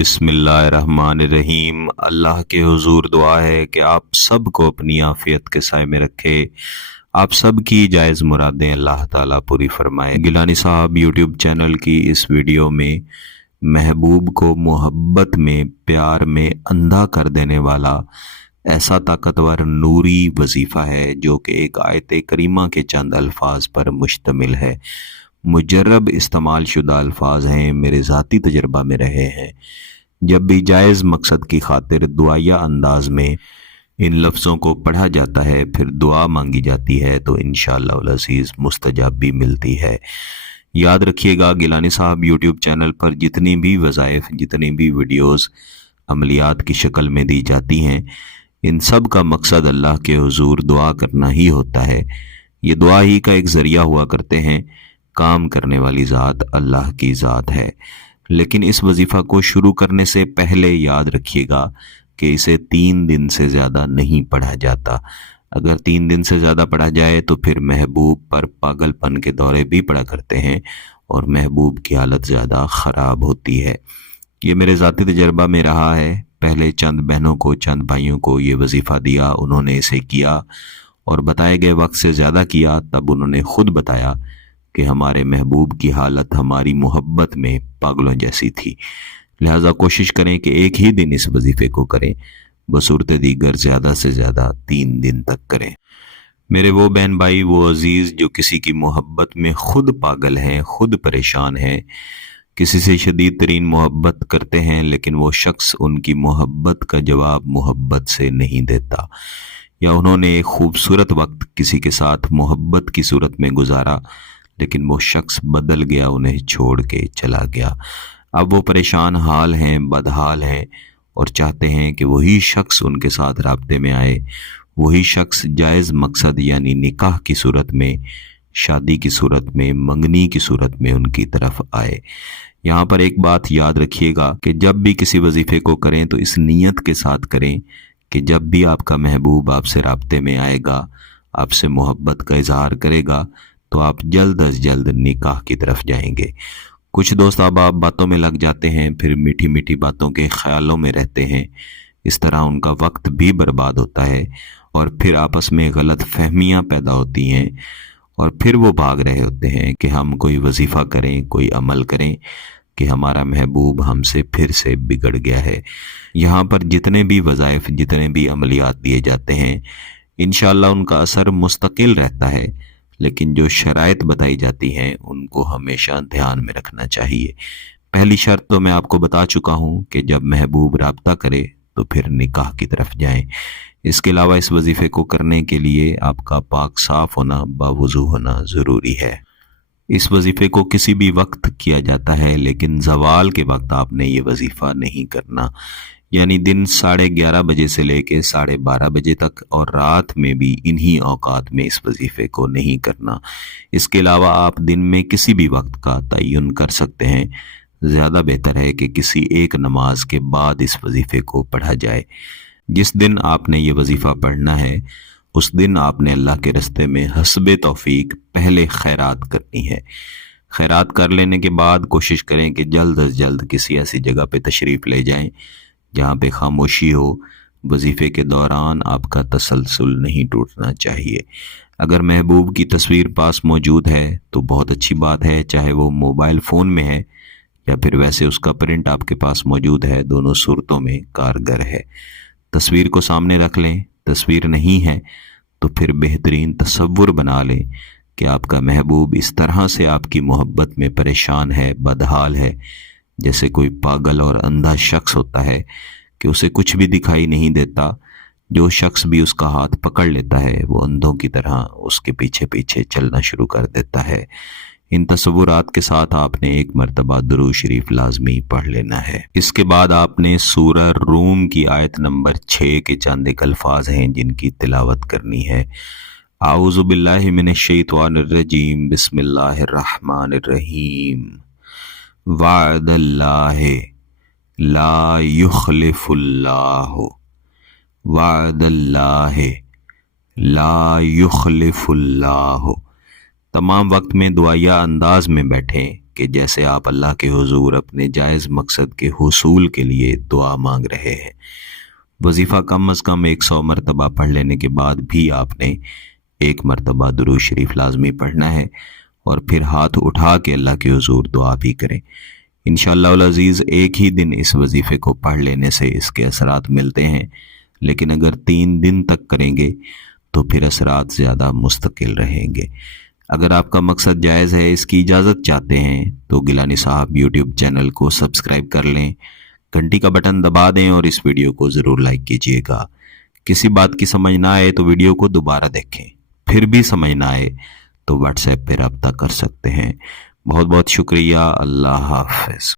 بسم اللہ الرحمن الرحیم۔ اللہ کے حضور دعا ہے کہ آپ سب کو اپنی عافیت کے سائے میں رکھے، آپ سب کی جائز مرادیں اللہ تعالیٰ پوری فرمائے۔ گیلانی صاحب یوٹیوب چینل کی اس ویڈیو میں محبوب کو محبت میں، پیار میں اندھا کر دینے والا ایسا طاقتور نوری وظیفہ ہے جو کہ ایک آیت کریمہ کے چند الفاظ پر مشتمل ہے۔ مجرب استعمال شدہ الفاظ ہیں، میرے ذاتی تجربہ میں رہے ہیں۔ جب بھی جائز مقصد کی خاطر دعائیہ انداز میں ان لفظوں کو پڑھا جاتا ہے، پھر دعا مانگی جاتی ہے تو انشاءاللہ العزیز مستجاب بھی ملتی ہے۔ یاد رکھیے گا، گیلانی صاحب یوٹیوب چینل پر جتنی بھی وظائف، جتنی بھی ویڈیوز عملیات کی شکل میں دی جاتی ہیں، ان سب کا مقصد اللہ کے حضور دعا کرنا ہی ہوتا ہے۔ یہ دعا ہی کا ایک ذریعہ ہوا کرتے ہیں۔ کام کرنے والی ذات اللہ کی ذات ہے، لیکن اس وظیفہ کو شروع کرنے سے پہلے یاد رکھیے گا کہ اسے 3 دن سے زیادہ نہیں پڑھا جاتا۔ اگر 3 دن سے زیادہ پڑھا جائے تو پھر محبوب پر پاگل پن کے دورے بھی پڑا کرتے ہیں اور محبوب کی حالت زیادہ خراب ہوتی ہے۔ یہ میرے ذاتی تجربہ میں رہا ہے۔ پہلے چند بہنوں کو، چند بھائیوں کو یہ وظیفہ دیا، انہوں نے اسے کیا اور بتائے گئے وقت سے زیادہ کیا، تب انہوں نے خود بتایا کہ ہمارے محبوب کی حالت ہماری محبت میں پاگلوں جیسی تھی۔ لہٰذا کوشش کریں کہ ایک ہی دن اس وظیفے کو کریں، بصورت دیگر زیادہ سے زیادہ 3 دن تک کریں۔ میرے وہ بہن بھائی، وہ عزیز جو کسی کی محبت میں خود پاگل ہیں، خود پریشان ہیں، کسی سے شدید ترین محبت کرتے ہیں، لیکن وہ شخص ان کی محبت کا جواب محبت سے نہیں دیتا، یا انہوں نے ایک خوبصورت وقت کسی کے ساتھ محبت کی صورت میں گزارا لیکن وہ شخص بدل گیا، انہیں چھوڑ کے چلا گیا۔ اب وہ پریشان حال ہیں، بدحال ہیں اور چاہتے ہیں کہ وہی شخص ان کے ساتھ رابطے میں آئے، وہی شخص جائز مقصد یعنی نکاح کی صورت میں، شادی کی صورت میں، منگنی کی صورت میں ان کی طرف آئے۔ یہاں پر ایک بات یاد رکھیے گا کہ جب بھی کسی وظیفے کو کریں تو اس نیت کے ساتھ کریں کہ جب بھی آپ کا محبوب آپ سے رابطے میں آئے گا، آپ سے محبت کا اظہار کرے گا، تو آپ جلد از جلد نکاح کی طرف جائیں گے۔ کچھ دوست آپ باتوں میں لگ جاتے ہیں، پھر میٹھی میٹھی باتوں کے خیالوں میں رہتے ہیں، اس طرح ان کا وقت بھی برباد ہوتا ہے اور پھر آپس میں غلط فہمیاں پیدا ہوتی ہیں اور پھر وہ بھاگ رہے ہوتے ہیں کہ ہم کوئی وظیفہ کریں، کوئی عمل کریں کہ ہمارا محبوب ہم سے پھر سے بگڑ گیا ہے۔ یہاں پر جتنے بھی وظائف، جتنے بھی عملیات دیے جاتے ہیں، انشاءاللہ ان کا اثر مستقل رہتا ہے، لیکن جو شرائط بتائی جاتی ہیں ان کو ہمیشہ دھیان میں رکھنا چاہیے۔ پہلی شرط تو میں آپ کو بتا چکا ہوں کہ جب محبوب رابطہ کرے تو پھر نکاح کی طرف جائیں۔ اس کے علاوہ اس وظیفے کو کرنے کے لیے آپ کا پاک صاف ہونا، باوضو ہونا ضروری ہے۔ اس وظیفے کو کسی بھی وقت کیا جاتا ہے، لیکن زوال کے وقت آپ نے یہ وظیفہ نہیں کرنا، یعنی دن 11:30 بجے سے لے کے 12:30 بجے تک، اور رات میں بھی انہی اوقات میں اس وظیفے کو نہیں کرنا۔ اس کے علاوہ آپ دن میں کسی بھی وقت کا تعین کر سکتے ہیں۔ زیادہ بہتر ہے کہ کسی ایک نماز کے بعد اس وظیفے کو پڑھا جائے۔ جس دن آپ نے یہ وظیفہ پڑھنا ہے اس دن آپ نے اللہ کے راستے میں حسب توفیق پہلے خیرات کرنی ہے۔ خیرات کر لینے کے بعد کوشش کریں کہ جلد از جلد کسی ایسی جگہ پہ تشریف لے جائیں جہاں پہ خاموشی ہو۔ وظیفے کے دوران آپ کا تسلسل نہیں ٹوٹنا چاہیے۔ اگر محبوب کی تصویر پاس موجود ہے تو بہت اچھی بات ہے، چاہے وہ موبائل فون میں ہے یا پھر ویسے اس کا پرنٹ آپ کے پاس موجود ہے، دونوں صورتوں میں کارگر ہے۔ تصویر کو سامنے رکھ لیں۔ تصویر نہیں ہے تو پھر بہترین تصور بنا لیں کہ آپ کا محبوب اس طرح سے آپ کی محبت میں پریشان ہے، بدحال ہے، جیسے کوئی پاگل اور اندھا شخص ہوتا ہے کہ اسے کچھ بھی دکھائی نہیں دیتا۔ جو شخص بھی اس کا ہاتھ پکڑ لیتا ہے وہ اندھوں کی طرح اس کے پیچھے پیچھے چلنا شروع کر دیتا ہے۔ ان تصورات کے ساتھ آپ نے ایک مرتبہ درود شریف لازمی پڑھ لینا ہے۔ اس کے بعد آپ نے سورہ روم کی آیت نمبر 6 کے چند ایک الفاظ ہیں جن کی تلاوت کرنی ہے۔ اعوذ باللہ من الشیطان الرجیم، بسم اللہ الرحمن الرحیم۔ وعد اللہ لا یخلف اللہ، وعد اللہ لا یخلف اللہ۔ تمام وقت میں دعائیہ انداز میں بیٹھیں کہ جیسے آپ اللہ کے حضور اپنے جائز مقصد کے حصول کے لیے دعا مانگ رہے ہیں۔ وظیفہ کم از کم 100 مرتبہ پڑھ لینے کے بعد بھی آپ نے 1 مرتبہ درود شریف لازمی پڑھنا ہے، اور پھر ہاتھ اٹھا کے اللہ کے حضور دعا بھی کریں۔ انشاءاللہ العزیز ایک ہی دن اس وظیفے کو پڑھ لینے سے اس کے اثرات ملتے ہیں، لیکن اگر 3 دن تک کریں گے تو پھر اثرات زیادہ مستقل رہیں گے۔ اگر آپ کا مقصد جائز ہے، اس کی اجازت چاہتے ہیں، تو گیلانی صاحب یوٹیوب چینل کو سبسکرائب کر لیں، گھنٹی کا بٹن دبا دیں اور اس ویڈیو کو ضرور لائک کیجیے گا۔ کسی بات کی سمجھ نہ آئے تو ویڈیو کو دوبارہ دیکھیں، پھر بھی سمجھ نہ آئے تو واٹس ایپ پہ رابطہ کر سکتے ہیں۔ بہت بہت شکریہ۔ اللہ حافظ۔